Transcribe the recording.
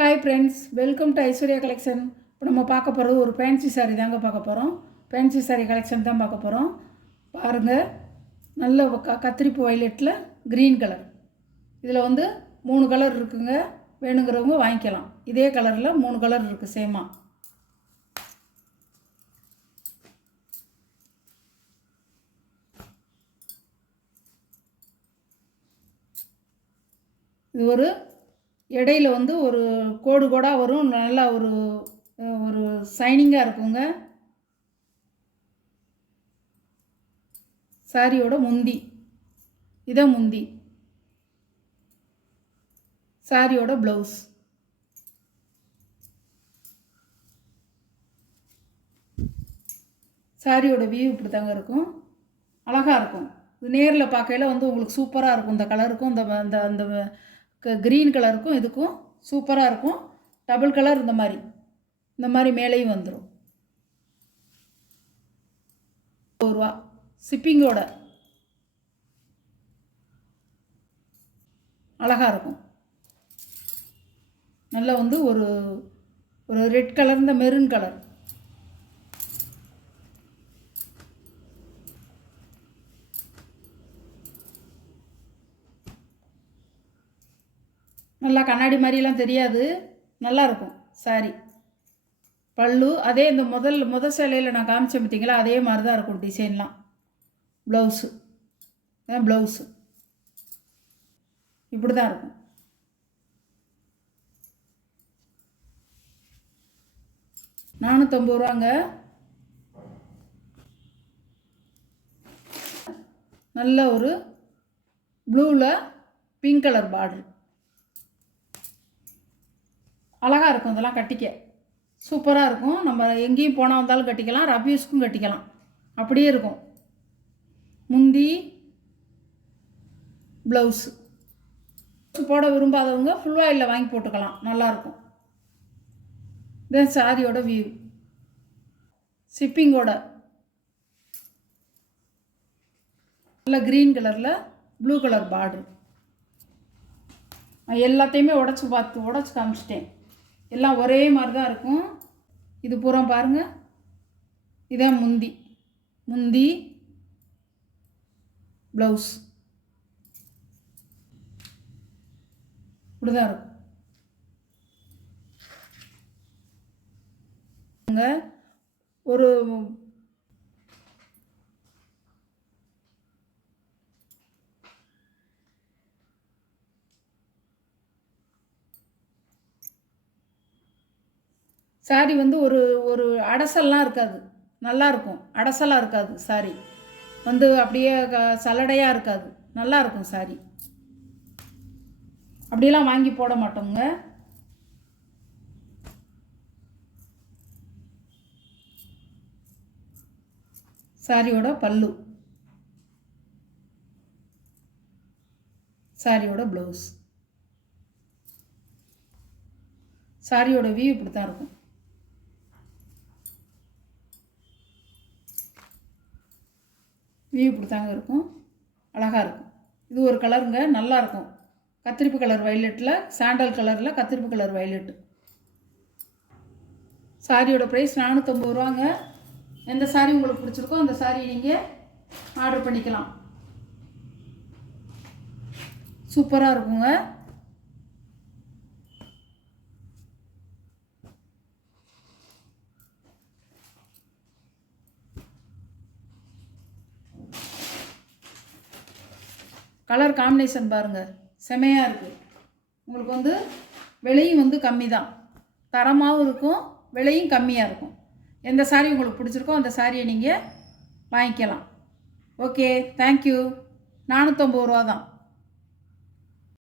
Hi friends, welcome to Aishwarya collection. இப்போ நம்ம பார்க்க போகிறது ஒரு ஃபேன்சி சாரீ தாங்க பார்க்க போகிறோம். ஃபேன்சி சாரீ கலெக்ஷன் தான் பார்க்க போகிறோம். பாருங்கள், நல்ல கத்திரிப்பு வயலட்டில் க்ரீன் கலர். இதில் வந்து 3 கலர் இருக்குங்க. வேணுங்கிறவங்க வாங்கிக்கலாம். இதே கலரில் 3 கலர் இருக்குது சேமாக. இது ஒரு இடையில வந்து ஒரு கோடு கோடாக வரும். நல்லா ஒரு ஒரு சைனிங்காக இருக்குங்க. சாரியோட முந்தி, இதான் முந்தி. சாரியோட ப்ளவுஸ். சாரியோட வியூ இப்படி தாங்க இருக்கும். அழகாக இருக்கும். இது நேரில் பார்க்கையில் வந்து உங்களுக்கு சூப்பராக இருக்கும். இந்த கலருக்கும் இந்த அந்த க்ரீன் கலருக்கும் இதுக்கும் சூப்பராக இருக்கும். டபுள் கலர் இந்த மாதிரி மேலேயும் வந்துடும். ரூபா ஷிப்பிங்கோட. அழகாக இருக்கும். நல்லா வந்து ஒரு ஒரு ரெட் கலர், இந்த மெரூன் கலர். நல்லா கண்ணாடி மாதிரிலாம் தெரியாது, நல்லாயிருக்கும் சாரி. பல்லு அதே இந்த முதல் சேலையில் நான் காமிச்சேன் பார்த்தீங்களா, அதே மாதிரி தான் இருக்கும் டிசைன்லாம். ப்ளவுஸு ப்ளவுஸு இப்படி தான் இருக்கும். $450. நல்ல ஒரு ப்ளூவில் பிங்க் கலர் பார்டர். அழகாக இருக்கும். இதெல்லாம் கட்டிக்க சூப்பராக இருக்கும். நம்ம எங்கேயும் போனால் வந்தாலும் கட்டிக்கலாம், ரப்யூஸ்க்கும் கட்டிக்கலாம். அப்படியே இருக்கும். முந்தி ப்ளவுஸு போட விரும்பாதவங்க ஃபுல் ஆயிலில் வாங்கி போட்டுக்கலாம், நல்லாயிருக்கும். இதுதான் சாரியோட வியூ. ஷிப்பிங்கோட. நல்ல க்ரீன் கலரில் ப்ளூ கலர் பார்டர். எல்லாத்தையுமே உடச்சி காமிச்சிட்டேன். எல்லாம் ஒரே மாதிரி தான் இருக்கும். இது பூரா பாருங்கள், இதான் முந்தி ப்ளவுஸ். இப்படி தான் இருக்கும். ஒரு சாரி வந்து ஒரு ஒரு அடசல்லாம் இருக்காது, நல்லாயிருக்கும். அடசலாக இருக்காது சாரி வந்து, அப்படியே சல்லடையாக இருக்காது, நல்லாயிருக்கும் சாரி. அப்படியெல்லாம் வாங்கி போட மாட்டோங்க. சாரியோட பல்லு, சாரியோட ப்ளவுஸ். சாரியோட வியூ இப்படி தான் இருக்கும். வியூ இப்படி தாங்க இருக்கும். அழகாக இருக்கும். இது ஒரு கலருங்க, நல்லாயிருக்கும். கத்திரிப்பு கலர் வயலட்டில், சாண்டல் கலரில் கத்திரிப்பு கலர் வயலட்டு. சாரியோட ப்ரைஸ் $450. எந்த சாரி உங்களுக்கு பிடிச்சிருக்கோ அந்த சாரி நீங்கள் ஆர்டர் பண்ணிக்கலாம். சூப்பராக இருக்குங்க. கலர் காம்பினேஷன் பாருங்கள், செமையாக இருக்குது. உங்களுக்கு வந்து விலையும் வந்து கம்மி தான். தரமாகவும் இருக்கும், விலையும் கம்மியாக இருக்கும். எந்த சாரி உங்களுக்கு பிடிச்சிருக்கோ அந்த சாரியை நீங்கள் வாங்கிக்கலாம். Okay, thank you. $450 தான்.